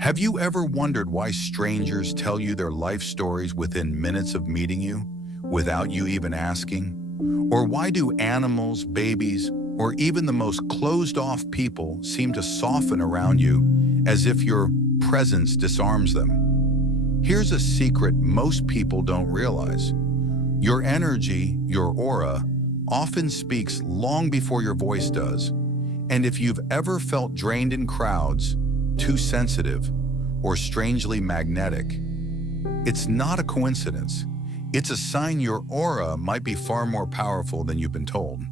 Have you ever wondered why strangers tell you their life stories within minutes of meeting you, without you even asking? Or why do animals, babies, or even the most closed-off people seem to soften around you as if your presence disarms them? Here's a secret most people don't realize. Your energy, your aura, often speaks long before your voice does. And if you've ever felt drained in crowds, too sensitive, or strangely magnetic, it's not a coincidence. It's a sign your aura might be far more powerful than you've been told.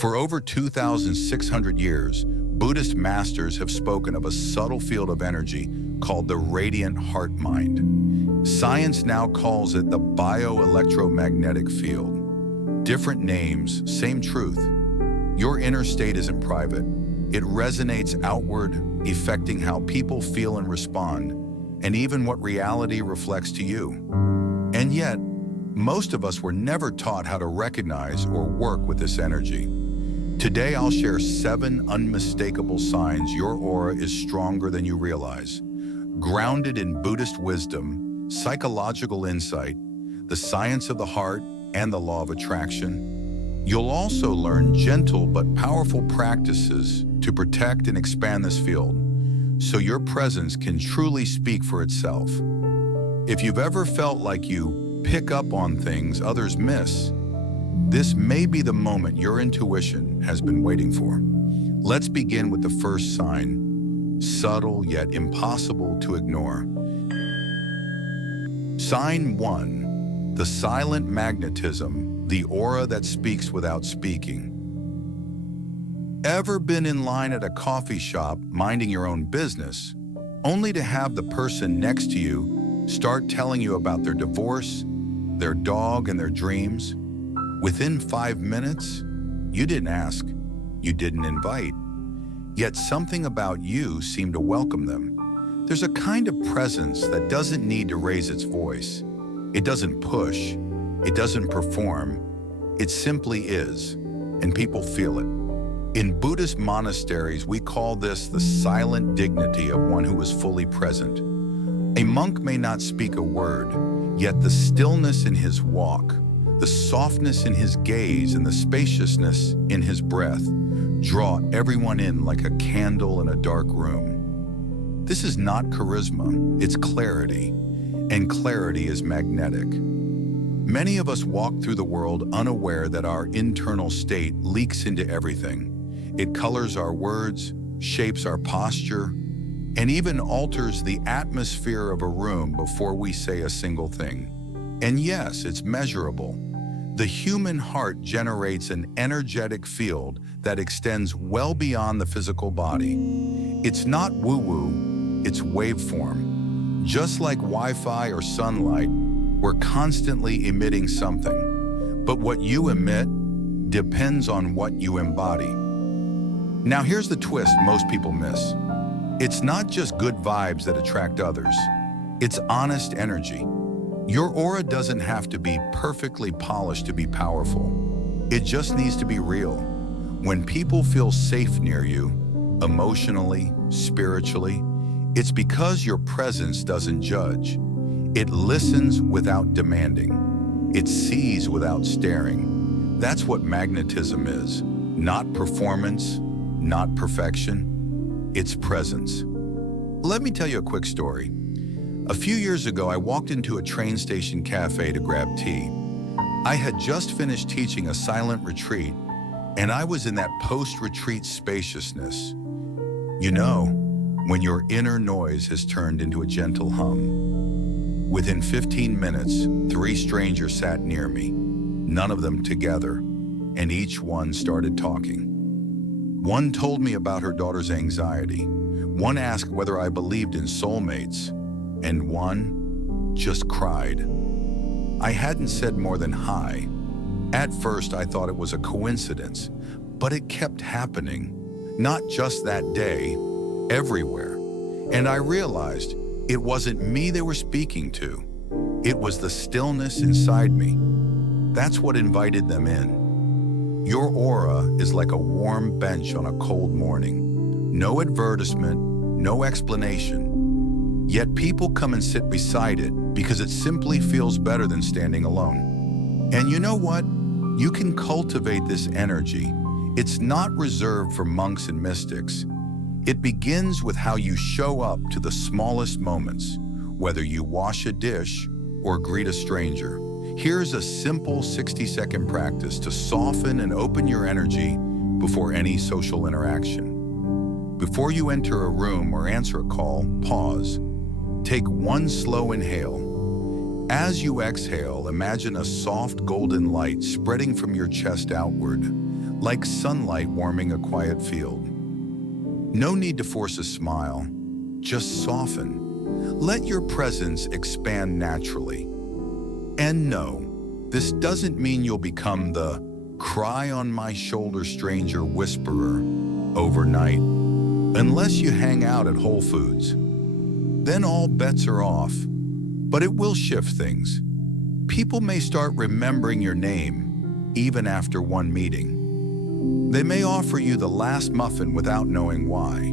For over 2,600 years, Buddhist masters have spoken of a subtle field of energy called the radiant heart mind. Science now calls it the bioelectromagnetic field. Different names, same truth. Your inner state isn't private. It resonates outward, affecting how people feel and respond, and even what reality reflects to you. And yet, most of us were never taught how to recognize or work with this energy. Today, I'll share 7 unmistakable signs your aura is stronger than you realize. Grounded in Buddhist wisdom, psychological insight, the science of the heart, and the law of attraction, you'll also learn gentle but powerful practices to protect and expand this field, so your presence can truly speak for itself. If you've ever felt like you pick up on things others miss, this may be the moment your intuition has been waiting for. Let's begin with the first sign, subtle yet impossible to ignore. Sign 1, the silent magnetism, the aura that speaks without speaking. Ever been in line at a coffee shop minding your own business, only to have the person next to you start telling you about their divorce, their dog, and their dreams? Within 5 minutes, you didn't ask, you didn't invite, yet something about you seemed to welcome them. There's a kind of presence that doesn't need to raise its voice. It doesn't push, it doesn't perform, it simply is, and people feel it. In Buddhist monasteries, we call this the silent dignity of one who is fully present. A monk may not speak a word, yet the stillness in his walk, the softness in his gaze, and the spaciousness in his breath draw everyone in like a candle in a dark room. This is not charisma, it's clarity, and clarity is magnetic. Many of us walk through the world unaware that our internal state leaks into everything. It colors our words, shapes our posture, and even alters the atmosphere of a room before we say a single thing. And yes, it's measurable. The human heart generates an energetic field that extends well beyond the physical body. It's not woo-woo, it's waveform. Just like Wi-Fi or sunlight, we're constantly emitting something. But what you emit depends on what you embody. Now here's the twist most people miss. It's not just good vibes that attract others. It's honest energy. Your aura doesn't have to be perfectly polished to be powerful. It just needs to be real. When people feel safe near you, emotionally, spiritually, it's because your presence doesn't judge. It listens without demanding. It sees without staring. That's what magnetism is. Not performance, not perfection, it's presence. Let me tell you a quick story. A few years ago, I walked into a train station cafe to grab tea. I had just finished teaching a silent retreat, and I was in that post-retreat spaciousness. You know, when your inner noise has turned into a gentle hum. Within 15 minutes, 3 strangers sat near me, none of them together, and each one started talking. One told me about her daughter's anxiety. One asked whether I believed in soulmates, and one just cried. I hadn't said more than hi. At first, I thought it was a coincidence, but it kept happening. Not just that day, everywhere. And I realized it wasn't me they were speaking to. It was the stillness inside me. That's what invited them in. Your aura is like a warm bench on a cold morning. No advertisement, no explanation. Yet people come and sit beside it because it simply feels better than standing alone. And you know what? You can cultivate this energy. It's not reserved for monks and mystics. It begins with how you show up to the smallest moments, whether you wash a dish or greet a stranger. Here's a simple 60-second practice to soften and open your energy before any social interaction. Before you enter a room or answer a call, pause. Take one slow inhale. As you exhale, imagine a soft golden light spreading from your chest outward, like sunlight warming a quiet field. No need to force a smile, just soften. Let your presence expand naturally. And no, this doesn't mean you'll become the cry on my shoulder stranger whisperer overnight, unless you hang out at Whole Foods. Then all bets are off, but it will shift things. People may start remembering your name even after one meeting. They may offer you the last muffin without knowing why.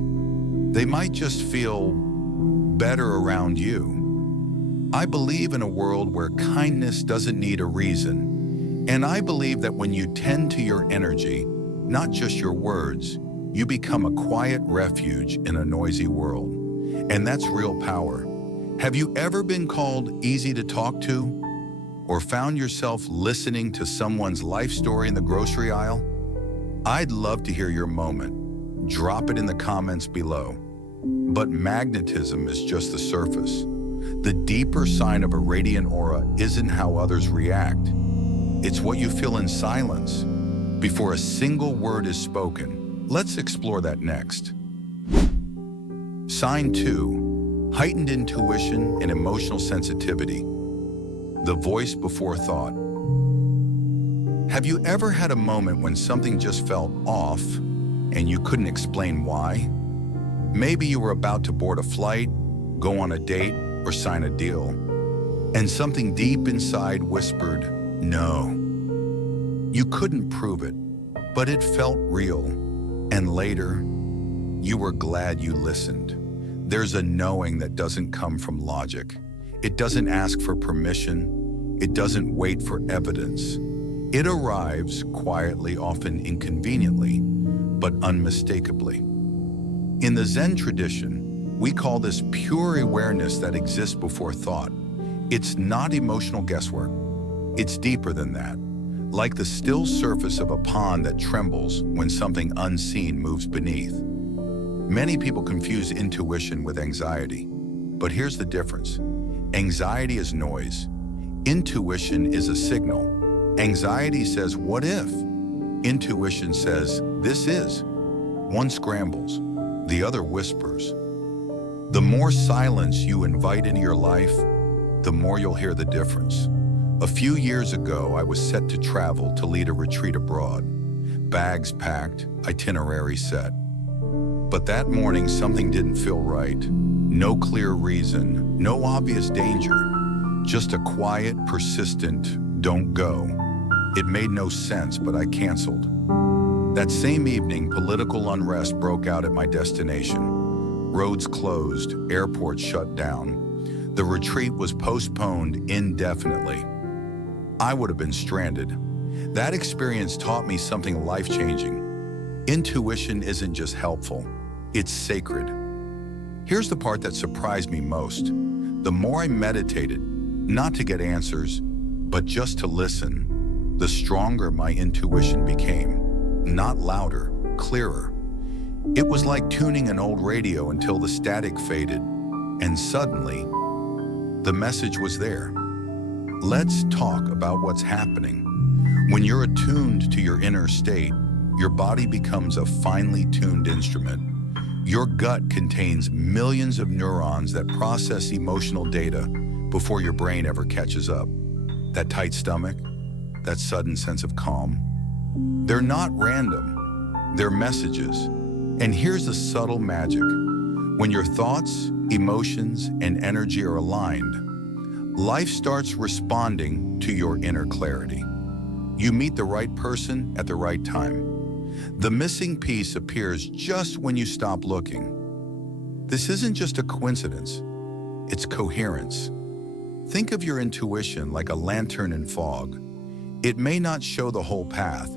They might just feel better around you. I believe in a world where kindness doesn't need a reason, and I believe that when you tend to your energy, not just your words, you become a quiet refuge in a noisy world. And that's real power. Have you ever been called easy to talk to? Or found yourself listening to someone's life story in the grocery aisle? I'd love to hear your moment. Drop it in the comments below. But magnetism is just the surface. The deeper sign of a radiant aura isn't how others react. It's what you feel in silence, before a single word is spoken. Let's explore that next. Sign 2, heightened intuition and emotional sensitivity. The voice before thought. Have you ever had a moment when something just felt off and you couldn't explain why? Maybe you were about to board a flight, go on a date, or sign a deal, and something deep inside whispered, no. You couldn't prove it, but it felt real. And later, you were glad you listened. There's a knowing that doesn't come from logic. It doesn't ask for permission. It doesn't wait for evidence. It arrives quietly, often inconveniently, but unmistakably. In the Zen tradition, we call this pure awareness that exists before thought. It's not emotional guesswork. It's deeper than that, like the still surface of a pond that trembles when something unseen moves beneath. Many people confuse intuition with anxiety, but here's the difference. Anxiety is noise. Intuition is a signal. Anxiety says, what if? Intuition says, this is. One scrambles, the other whispers. The more silence you invite into your life, the more you'll hear the difference. A few years ago, I was set to travel to lead a retreat abroad. Bags packed, itinerary set. But that morning, something didn't feel right. No clear reason, no obvious danger. Just a quiet, persistent, don't go. It made no sense, but I canceled. That same evening, political unrest broke out at my destination. Roads closed, airports shut down. The retreat was postponed indefinitely. I would have been stranded. That experience taught me something life-changing. Intuition isn't just helpful, it's sacred. Here's the part that surprised me most. The more I meditated, not to get answers, but just to listen, the stronger my intuition became. Not louder, clearer. It was like tuning an old radio until the static faded, and suddenly, the message was there. Let's talk about what's happening. When you're attuned to your inner state, your body becomes a finely tuned instrument. Your gut contains millions of neurons that process emotional data before your brain ever catches up. That tight stomach, that sudden sense of calm. They're not random, they're messages. And here's the subtle magic. When your thoughts, emotions, and energy are aligned, life starts responding to your inner clarity. You meet the right person at the right time. The missing piece appears just when you stop looking. This isn't just a coincidence. it's coherence. Think of your intuition like a lantern in fog. It may not show the whole path,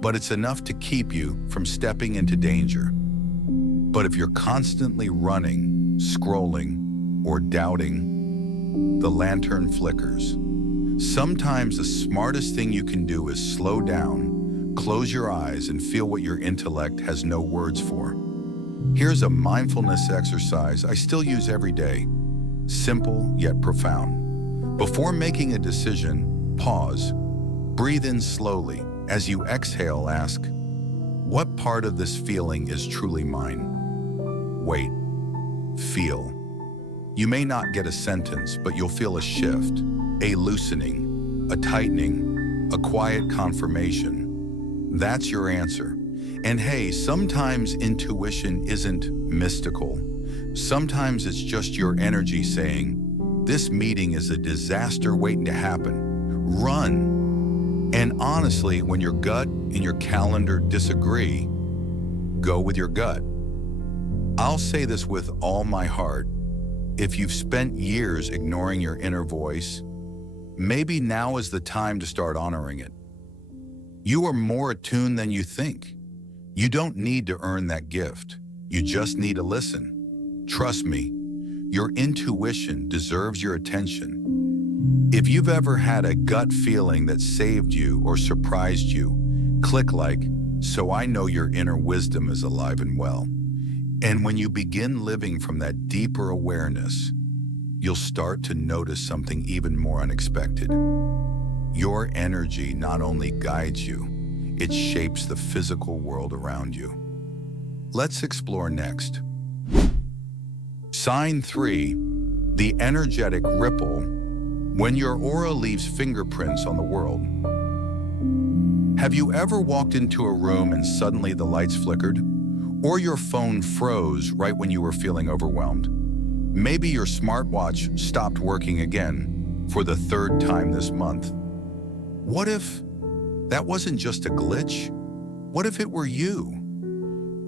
but it's enough to keep you from stepping into danger. But if you're constantly running, scrolling, or doubting, the lantern flickers. Sometimes the smartest thing you can do is slow down, close your eyes, and feel what your intellect has no words for. Here's a mindfulness exercise I still use every day. Simple yet profound. Before making a decision, pause. Breathe in slowly. As you exhale, ask, what part of this feeling is truly mine? Wait. Feel. You may not get a sentence, but you'll feel a shift, a loosening, a tightening, a quiet confirmation. That's your answer. And hey, sometimes intuition isn't mystical. Sometimes it's just your energy saying, this meeting is a disaster waiting to happen. Run. And honestly, when your gut and your calendar disagree, go with your gut. I'll say this with all my heart. If you've spent years ignoring your inner voice, maybe now is the time to start honoring it. You are more attuned than you think. You don't need to earn that gift. You just need to listen. Trust me, your intuition deserves your attention. If you've ever had a gut feeling that saved you or surprised you, click like, so I know your inner wisdom is alive and well. And when you begin living from that deeper awareness, you'll start to notice something even more unexpected. Your energy not only guides you, it shapes the physical world around you. Let's explore next. Sign 3, the energetic ripple when your aura leaves fingerprints on the world. Have you ever walked into a room and suddenly the lights flickered? Or your phone froze right when you were feeling overwhelmed? Maybe your smartwatch stopped working again for the 3rd time this month. What if that wasn't just a glitch? What if it were you?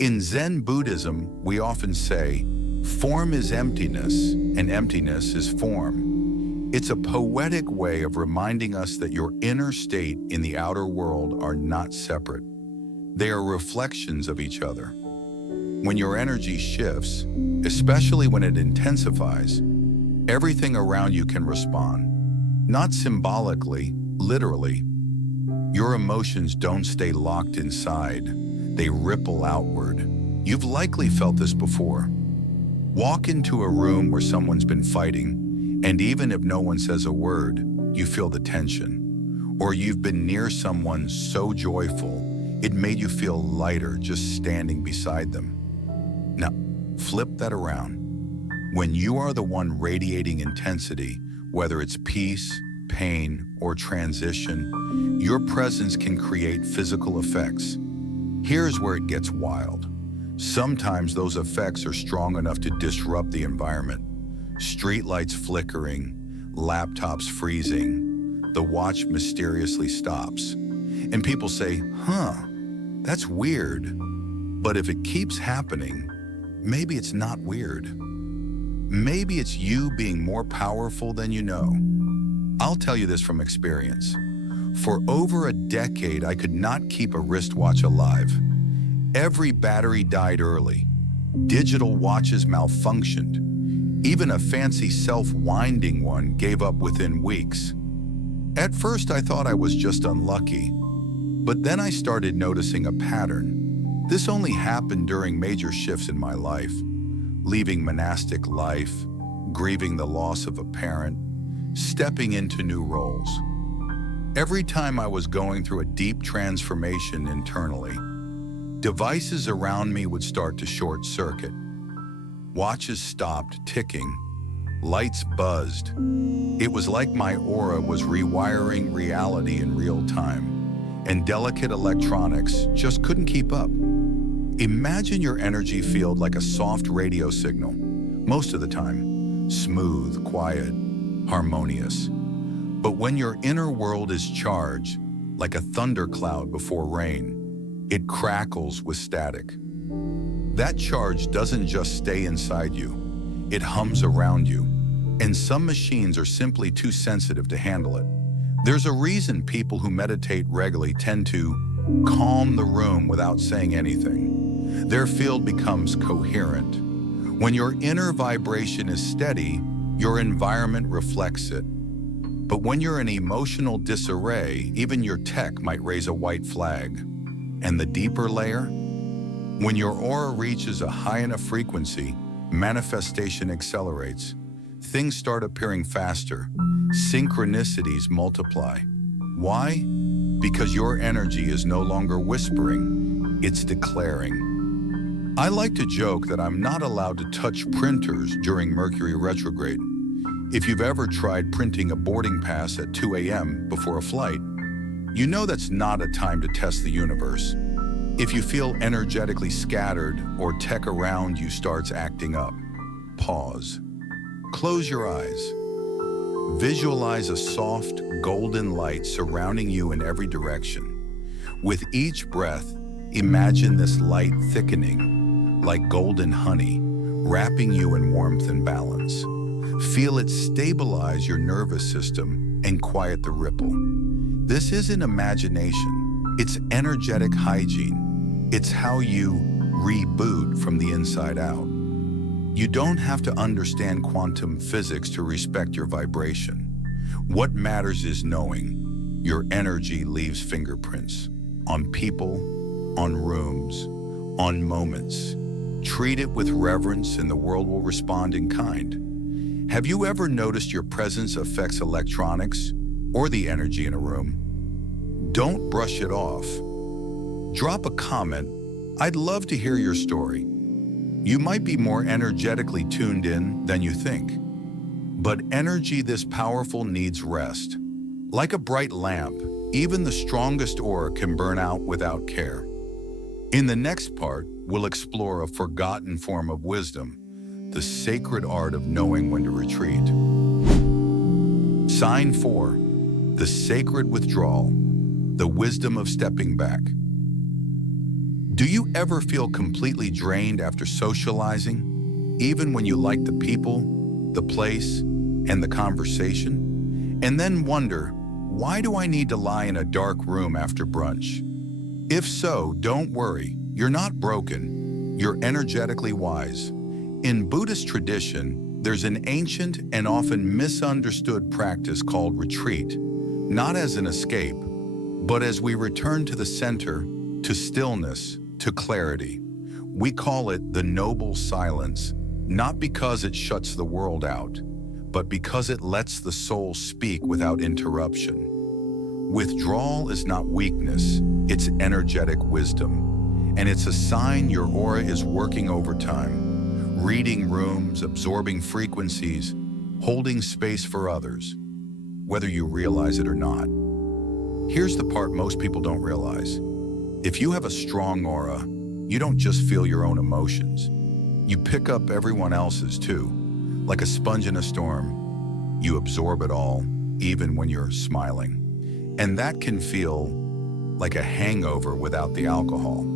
In Zen Buddhism, we often say, form is emptiness and emptiness is form. It's a poetic way of reminding us that your inner state and the outer world are not separate. They are reflections of each other. When your energy shifts, especially when it intensifies, everything around you can respond. Not symbolically, literally. Your emotions don't stay locked inside. They ripple outward. You've likely felt this before. Walk into a room where someone's been fighting, and even if no one says a word, you feel the tension. Or you've been near someone so joyful, it made you feel lighter just standing beside them. Now, flip that around. When you are the one radiating intensity, whether it's peace, pain, or transition, your presence can create physical effects. Here's where it gets wild. Sometimes those effects are strong enough to disrupt the environment. Streetlights flickering, laptops freezing, the watch mysteriously stops. And people say, that's weird. But if it keeps happening, maybe it's not weird. Maybe it's you being more powerful than you know. I'll tell you this from experience. For over a decade, I could not keep a wristwatch alive. Every battery died early. Digital watches malfunctioned. Even a fancy self-winding one gave up within weeks. At first, I thought I was just unlucky. But then I started noticing a pattern. This only happened during major shifts in my life. Leaving monastic life, grieving the loss of a parent, stepping into new roles. Every time I was going through a deep transformation internally, devices around me would start to short circuit. Watches stopped ticking, lights buzzed. It was like my aura was rewiring reality in real time, and delicate electronics just couldn't keep up. Imagine your energy field like a soft radio signal, most of the time, smooth, quiet, harmonious. But when your inner world is charged, like a thundercloud before rain, it crackles with static. That charge doesn't just stay inside you, it hums around you. and some machines are simply too sensitive to handle it. There's a reason people who meditate regularly tend to calm the room without saying anything. Their field becomes coherent. When your inner vibration is steady, your environment reflects it. But when you're in emotional disarray, even your tech might raise a white flag. And the deeper layer? When your aura reaches a high enough frequency, manifestation accelerates. Things start appearing faster. Synchronicities multiply. Why? Because your energy is no longer whispering, it's declaring. I like to joke that I'm not allowed to touch printers during Mercury retrograde. If you've ever tried printing a boarding pass at 2 a.m. before a flight, you know that's not a time to test the universe. If you feel energetically scattered or tech around you starts acting up, pause. Close your eyes. Visualize a soft, golden light surrounding you in every direction. With each breath, imagine this light thickening, like golden honey, wrapping you in warmth and balance. Feel it stabilize your nervous system and quiet the ripple. This isn't imagination, it's energetic hygiene. It's how you reboot from the inside out. You don't have to understand quantum physics to respect your vibration. What matters is knowing your energy leaves fingerprints on people, on rooms, on moments. Treat it with reverence and the world will respond in kind. Have you ever noticed your presence affects electronics or the energy in a room? Don't brush it off. Drop a comment. I'd love to hear your story. You might be more energetically tuned in than you think. But energy this powerful needs rest. Like a bright lamp, even the strongest aura can burn out without care. In the next part, we'll explore a forgotten form of wisdom, the sacred art of knowing when to retreat. Sign 4, the sacred withdrawal, the wisdom of stepping back. Do you ever feel completely drained after socializing, even when you like the people, the place, and the conversation? And then wonder, why do I need to lie in a dark room after brunch? If so, don't worry, you're not broken, you're energetically wise. In Buddhist tradition, there's an ancient and often misunderstood practice called retreat, not as an escape, but as we return to the center, to stillness, to clarity. We call it the noble silence, not because it shuts the world out, but because it lets the soul speak without interruption. Withdrawal is not weakness, it's energetic wisdom, and it's a sign your aura is working overtime, reading rooms, absorbing frequencies, holding space for others, whether you realize it or not. Here's the part most people don't realize. If you have a strong aura, you don't just feel your own emotions. You pick up everyone else's too. Like a sponge in a storm, you absorb it all, even when you're smiling. And that can feel like a hangover without the alcohol.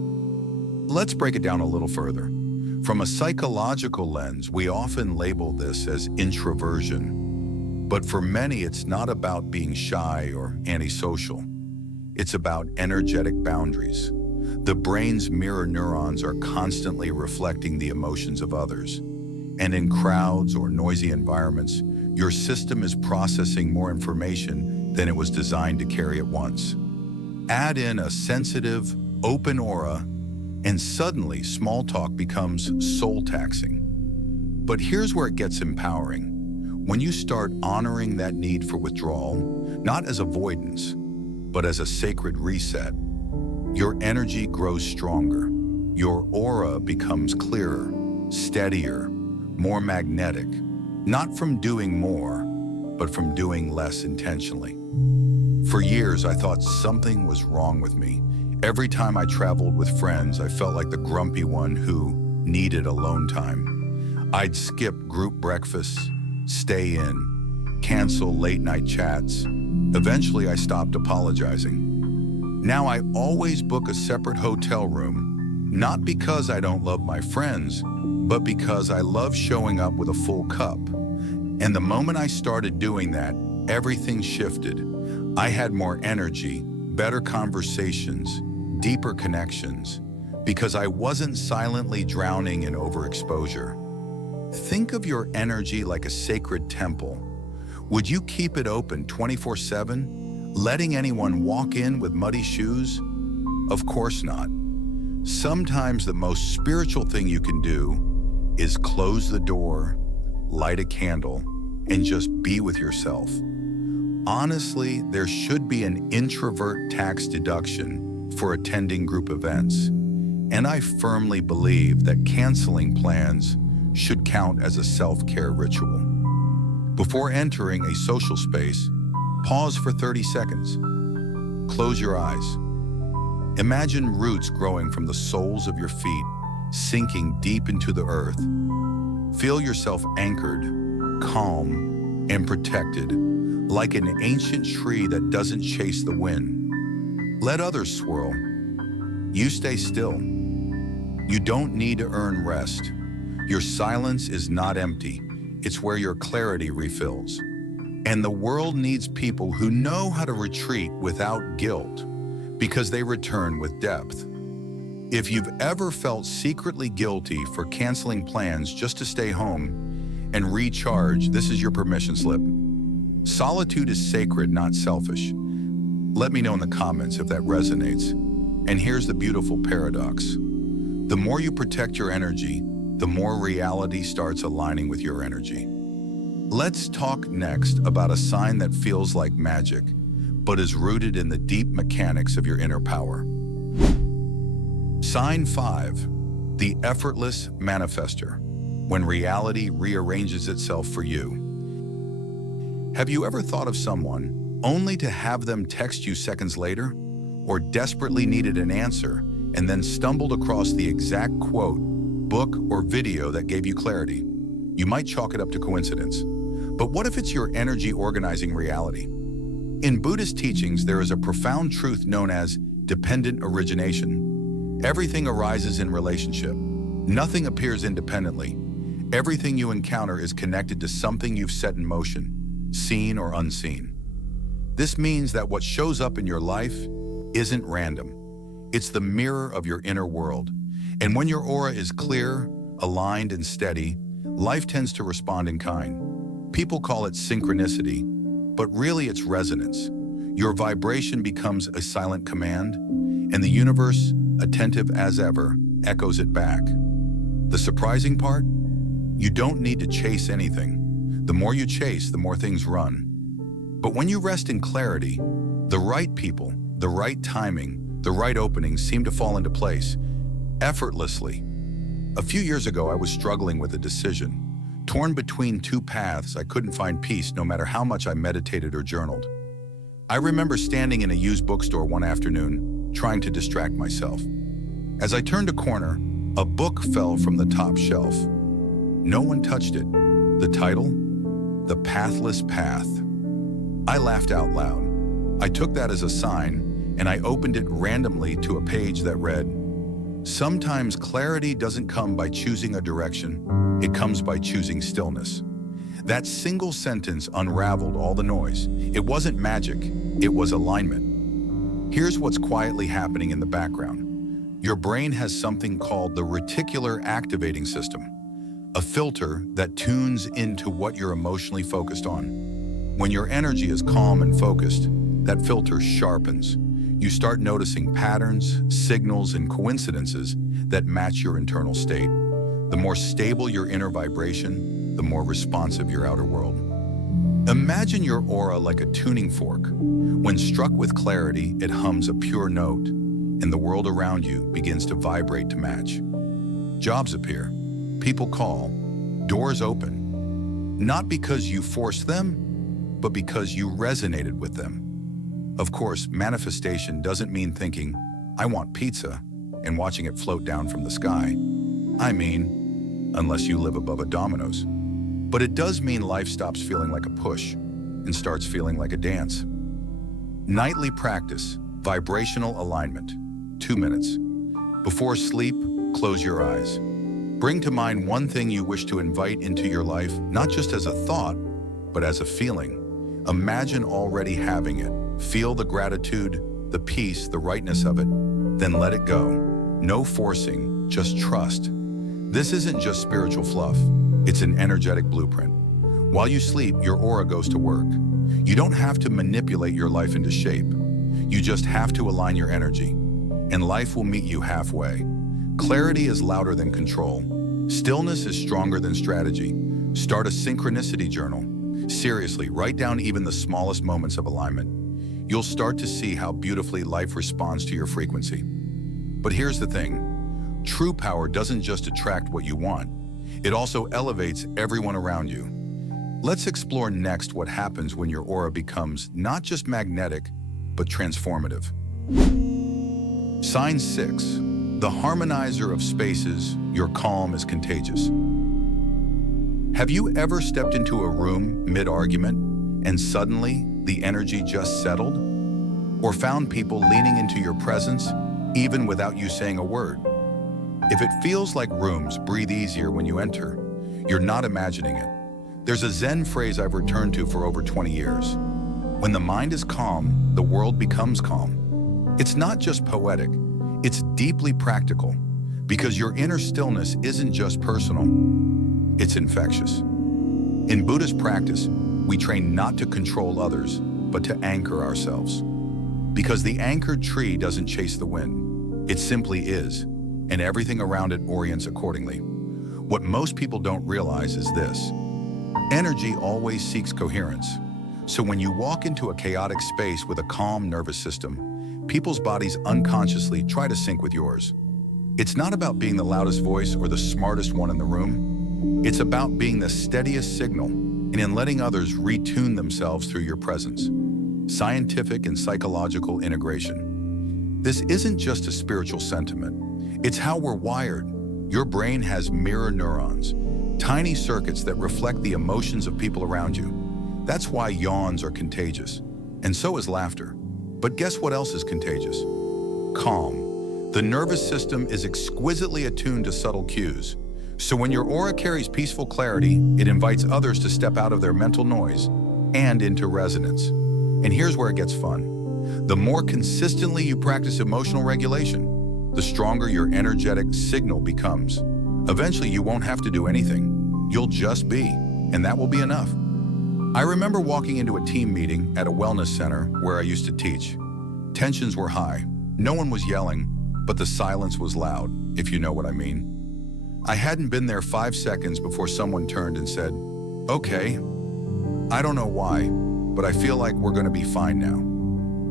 Let's break it down a little further. From a psychological lens, we often label this as introversion. But for many, it's not about being shy or antisocial. It's about energetic boundaries. The brain's mirror neurons are constantly reflecting the emotions of others. And in crowds or noisy environments, your system is processing more information than it was designed to carry at once. Add in a sensitive, open aura, and suddenly small talk becomes soul-taxing. But here's where it gets empowering. When you start honoring that need for withdrawal, not as avoidance, but as a sacred reset, your energy grows stronger. Your aura becomes clearer, steadier, more magnetic, not from doing more, but from doing less intentionally. For years, I thought something was wrong with me. Every time I traveled with friends, I felt like the grumpy one who needed alone time. I'd skip group breakfasts, stay in, cancel late-night chats. Eventually, I stopped apologizing. Now I always book a separate hotel room, not because I don't love my friends, but because I love showing up with a full cup. And the moment I started doing that, everything shifted. I had more energy, better conversations, deeper connections, because I wasn't silently drowning in overexposure. Think of your energy like a sacred temple. Would you keep it open 24/7, letting anyone walk in with muddy shoes? Of course not. Sometimes the most spiritual thing you can do is close the door, light a candle, and just be with yourself. Honestly, there should be an introvert tax deduction for attending group events, and I firmly believe that canceling plans should count as a self-care ritual. Before entering a social space, pause for 30 seconds. Close your eyes. Imagine roots growing from the soles of your feet, sinking deep into the earth. Feel yourself anchored, calm, and protected, like an ancient tree that doesn't chase the wind. Let others swirl. You stay still. You don't need to earn rest. Your silence is not empty. It's where your clarity refills. And the world needs people who know how to retreat without guilt, because they return with depth. If you've ever felt secretly guilty for canceling plans just to stay home and recharge, this is your permission slip. Solitude is sacred, not selfish. Let me know in the comments if that resonates. And here's the beautiful paradox. The more you protect your energy, the more reality starts aligning with your energy. Let's talk next about a sign that feels like magic, but is rooted in the deep mechanics of your inner power. Sign 5, the effortless manifestor, when reality rearranges itself for you. Have you ever thought of someone only to have them text you seconds later, or desperately needed an answer and then stumbled across the exact quote, book, or video that gave you clarity? You might chalk it up to coincidence. But what if it's your energy organizing reality? In Buddhist teachings, there is a profound truth known as dependent origination. Everything arises in relationship. Nothing appears independently. Everything you encounter is connected to something you've set in motion, seen or unseen. This means that what shows up in your life isn't random. It's the mirror of your inner world. And when your aura is clear, aligned, and steady, life tends to respond in kind. People call it synchronicity, but really it's resonance. Your vibration becomes a silent command, and the universe, attentive as ever, echoes it back. The surprising part? You don't need to chase anything. The more you chase, the more things run. But when you rest in clarity, the right people, the right timing, the right openings seem to fall into place, effortlessly. A few years ago, I was struggling with a decision. Torn between two paths, I couldn't find peace no matter how much I meditated or journaled. I remember standing in a used bookstore one afternoon, trying to distract myself. As I turned a corner, a book fell from the top shelf. No one touched it. The title? The Pathless Path. I laughed out loud. I took that as a sign, and I opened it randomly to a page that read, "Sometimes clarity doesn't come by choosing a direction, it comes by choosing stillness." That single sentence unraveled all the noise. It wasn't magic, it was alignment. Here's what's quietly happening in the background. Your brain has something called the reticular activating system, a filter that tunes into what you're emotionally focused on. When your energy is calm and focused, that filter sharpens. You start noticing patterns, signals, and coincidences that match your internal state. The more stable your inner vibration, the more responsive your outer world. Imagine your aura like a tuning fork. When struck with clarity, it hums a pure note, and the world around you begins to vibrate to match. Jobs appear, people call, doors open. Not because you forced them, but because you resonated with them. Of course, manifestation doesn't mean thinking, "I want pizza," and watching it float down from the sky. I mean, unless you live above a Domino's. But it does mean life stops feeling like a push and starts feeling like a dance. Nightly practice, vibrational alignment, 2 minutes. Before sleep, close your eyes. Bring to mind one thing you wish to invite into your life, not just as a thought, but as a feeling. Imagine already having it. Feel the gratitude, the peace, the rightness of it, then let it go. No forcing, just trust. This isn't just spiritual fluff, it's an energetic blueprint. While you sleep, your aura goes to work. You don't have to manipulate your life into shape. You just have to align your energy, and life will meet you halfway. Clarity is louder than control. Stillness is stronger than strategy. Start a synchronicity journal. Seriously, write down even the smallest moments of alignment. You'll start to see how beautifully life responds to your frequency. But here's the thing. True power doesn't just attract what you want. It also elevates everyone around you. Let's explore next what happens when your aura becomes not just magnetic, but transformative. Sign 6. The harmonizer of spaces, your calm is contagious. Have you ever stepped into a room mid-argument and suddenly the energy just settled? Or found people leaning into your presence even without you saying a word? If it feels like rooms breathe easier when you enter, you're not imagining it. There's a Zen phrase I've returned to for over 20 years. When the mind is calm, the world becomes calm. It's not just poetic, it's deeply practical, because your inner stillness isn't just personal, it's infectious. In Buddhist practice, we train not to control others, but to anchor ourselves. Because the anchored tree doesn't chase the wind, it simply is, and everything around it orients accordingly. What most people don't realize is this. Energy always seeks coherence. So when you walk into a chaotic space with a calm nervous system, people's bodies unconsciously try to sync with yours. It's not about being the loudest voice or the smartest one in the room. It's about being the steadiest signal and in letting others retune themselves through your presence. Scientific and psychological integration. This isn't just a spiritual sentiment. It's how we're wired. Your brain has mirror neurons, tiny circuits that reflect the emotions of people around you. That's why yawns are contagious, and so is laughter. But guess what else is contagious? Calm. The nervous system is exquisitely attuned to subtle cues. So when your aura carries peaceful clarity, it invites others to step out of their mental noise and into resonance. And here's where it gets fun. The more consistently you practice emotional regulation, the stronger your energetic signal becomes. Eventually, you won't have to do anything. You'll just be, and that will be enough. I remember walking into a team meeting at a wellness center where I used to teach. Tensions were high. No one was yelling, but the silence was loud, if you know what I mean. I hadn't been there 5 seconds before someone turned and said, "Okay, I don't know why, but I feel like we're going to be fine now."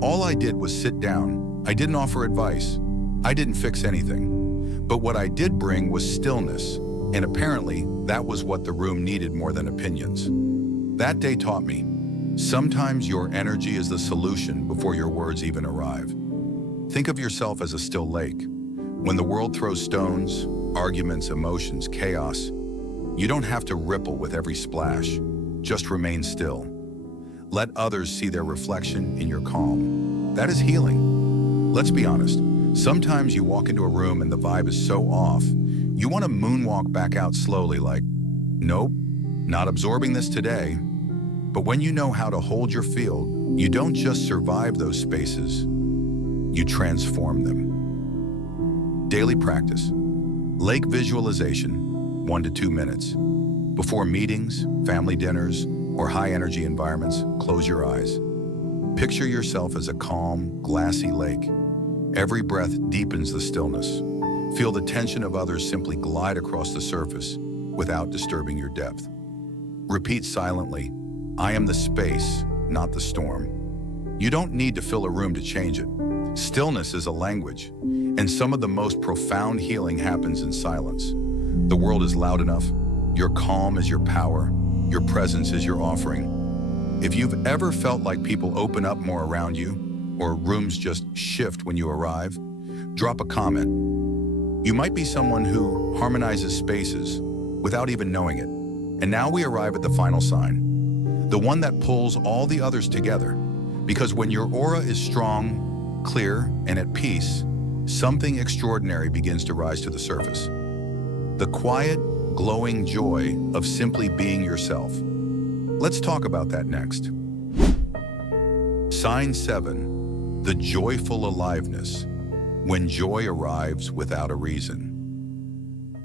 All I did was sit down. I didn't offer advice. I didn't fix anything. But what I did bring was stillness, and apparently that was what the room needed more than opinions. That day taught me, sometimes your energy is the solution before your words even arrive. Think of yourself as a still lake. When the world throws stones, arguments, emotions, chaos, you don't have to ripple with every splash. Just remain still. Let others see their reflection in your calm. That is healing. Let's be honest. Sometimes you walk into a room and the vibe is so off, you want to moonwalk back out slowly like, nope, not absorbing this today. But when you know how to hold your field, you don't just survive those spaces, you transform them. Daily practice. Lake visualization, 1 to 2 minutes. Before meetings, family dinners, or high-energy environments, close your eyes. Picture yourself as a calm, glassy lake. Every breath deepens the stillness. Feel the tension of others simply glide across the surface without disturbing your depth. Repeat silently, "I am the space, not the storm." You don't need to fill a room to change it. Stillness is a language, and some of the most profound healing happens in silence. The world is loud enough. Your calm is your power. Your presence is your offering. If you've ever felt like people open up more around you, or rooms just shift when you arrive, drop a comment. You might be someone who harmonizes spaces without even knowing it. And now we arrive at the final sign, the one that pulls all the others together. Because when your aura is strong, clear, and at peace, something extraordinary begins to rise to the surface. The quiet, glowing joy of simply being yourself. Let's talk about that next. Sign 7. The joyful aliveness. When joy arrives without a reason.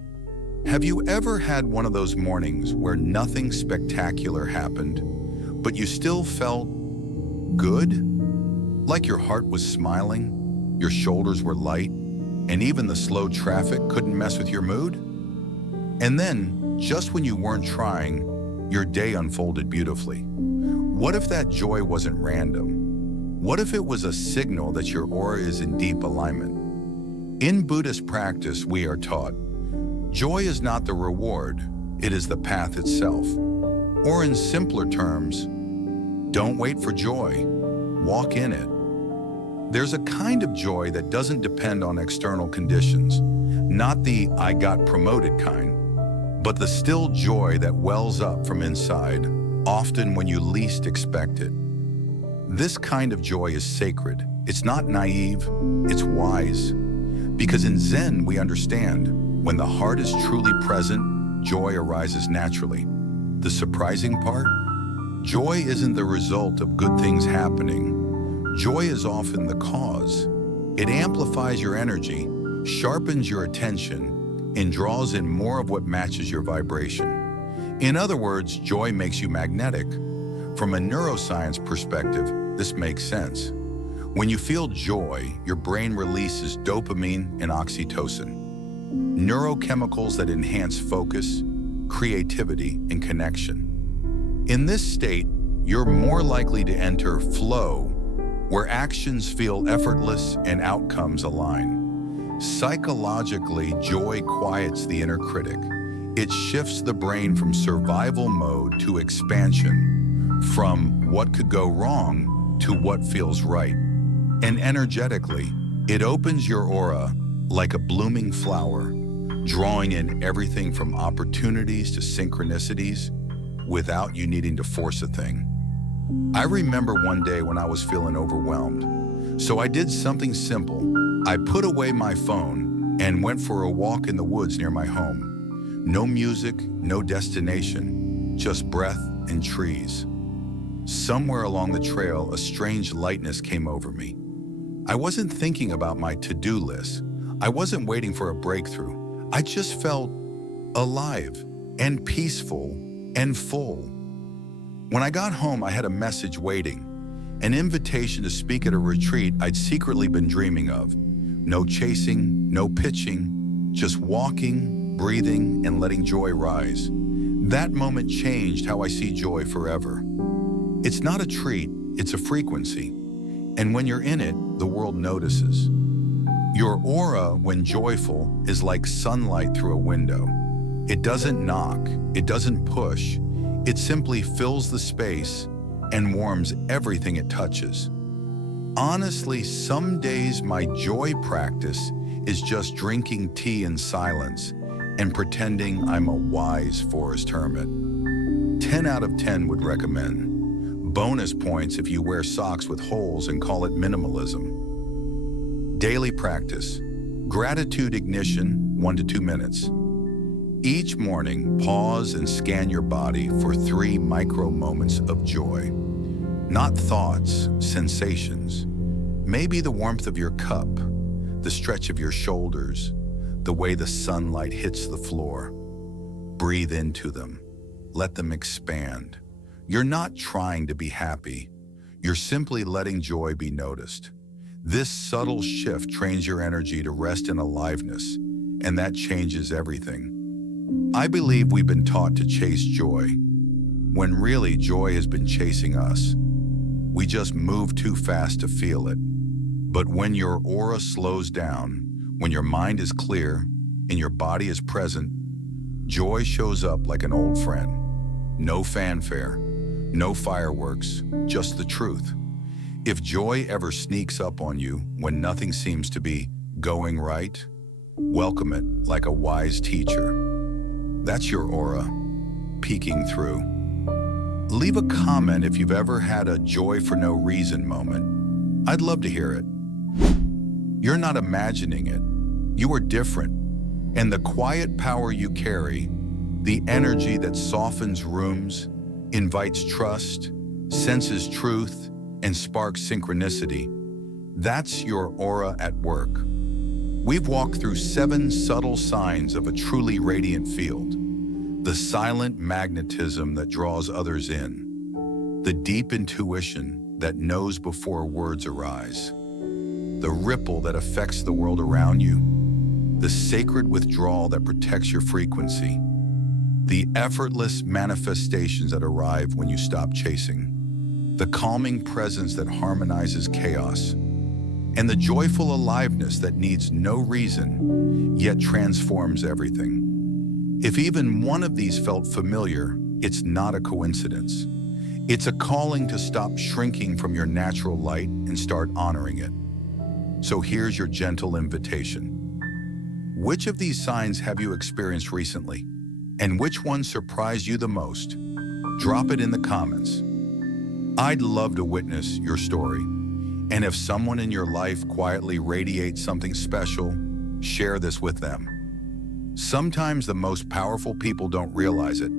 Have you ever had one of those mornings where nothing spectacular happened, but you still felt good? Like your heart was smiling, your shoulders were light, and even the slow traffic couldn't mess with your mood? And then, just when you weren't trying, your day unfolded beautifully. What if that joy wasn't random? What if it was a signal that your aura is in deep alignment? In Buddhist practice, we are taught, joy is not the reward, it is the path itself. Or in simpler terms, don't wait for joy, walk in it. There's a kind of joy that doesn't depend on external conditions, not the "I got promoted" kind, but the still joy that wells up from inside, often when you least expect it. This kind of joy is sacred. It's not naive, it's wise. Because in Zen, we understand, when the heart is truly present, joy arises naturally. The surprising part? Joy isn't the result of good things happening. Joy is often the cause. It amplifies your energy, sharpens your attention, and draws in more of what matches your vibration. In other words, joy makes you magnetic. From a neuroscience perspective, this makes sense. When you feel joy, your brain releases dopamine and oxytocin, neurochemicals that enhance focus, creativity, and connection. In this state, you're more likely to enter flow, where actions feel effortless and outcomes align. Psychologically, joy quiets the inner critic. It shifts the brain from survival mode to expansion, from what could go wrong to what feels right. And energetically, it opens your aura like a blooming flower, drawing in everything from opportunities to synchronicities without you needing to force a thing. I remember one day when I was feeling overwhelmed, so I did something simple. I put away my phone and went for a walk in the woods near my home. No music, no destination, just breath and trees. Somewhere along the trail, a strange lightness came over me. I wasn't thinking about my to-do list. I wasn't waiting for a breakthrough. I just felt alive and peaceful and full. When I got home, I had a message waiting, an invitation to speak at a retreat I'd secretly been dreaming of. No chasing, no pitching, just walking, breathing, and letting joy rise. That moment changed how I see joy forever. It's not a treat, it's a frequency. And when you're in it, the world notices. Your aura, when joyful, is like sunlight through a window. It doesn't knock, it doesn't push. It simply fills the space and warms everything it touches. Honestly, some days my joy practice is just drinking tea in silence and pretending I'm a wise forest hermit. 10 out of 10 would recommend. Bonus points if you wear socks with holes and call it minimalism. Daily practice. Gratitude ignition, 1 to 2 minutes. Each morning, pause and scan your body for 3 micro moments of joy. Not thoughts, sensations. Maybe the warmth of your cup, the stretch of your shoulders, the way the sunlight hits the floor. Breathe into them. Let them expand. You're not trying to be happy. You're simply letting joy be noticed. This subtle shift trains your energy to rest in aliveness, and that changes everything. I believe we've been taught to chase joy, when really joy has been chasing us. We just move too fast to feel it. But when your aura slows down, when your mind is clear and your body is present, joy shows up like an old friend. No fanfare, no fireworks, just the truth. If joy ever sneaks up on you when nothing seems to be going right, welcome it like a wise teacher. That's your aura, peeking through. Leave a comment if you've ever had a joy for no reason moment. I'd love to hear it. You're not imagining it. You are different. And the quiet power you carry, the energy that softens rooms, invites trust, senses truth, and sparks synchronicity. That's your aura at work. We've walked through 7 subtle signs of a truly radiant field. The silent magnetism that draws others in. The deep intuition that knows before words arise. The ripple that affects the world around you. The sacred withdrawal that protects your frequency. The effortless manifestations that arrive when you stop chasing. The calming presence that harmonizes chaos. And the joyful aliveness that needs no reason, yet transforms everything. If even one of these felt familiar, it's not a coincidence. It's a calling to stop shrinking from your natural light and start honoring it. So here's your gentle invitation. Which of these signs have you experienced recently? And which one surprised you the most? Drop it in the comments. I'd love to witness your story. And if someone in your life quietly radiates something special, share this with them. Sometimes the most powerful people don't realize it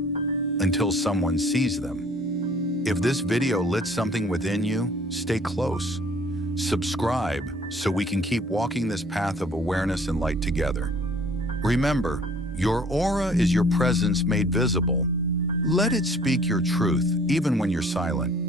until someone sees them. If this video lit something within you, stay close. Subscribe so we can keep walking this path of awareness and light together. Remember, your aura is your presence made visible. Let it speak your truth, even when you're silent.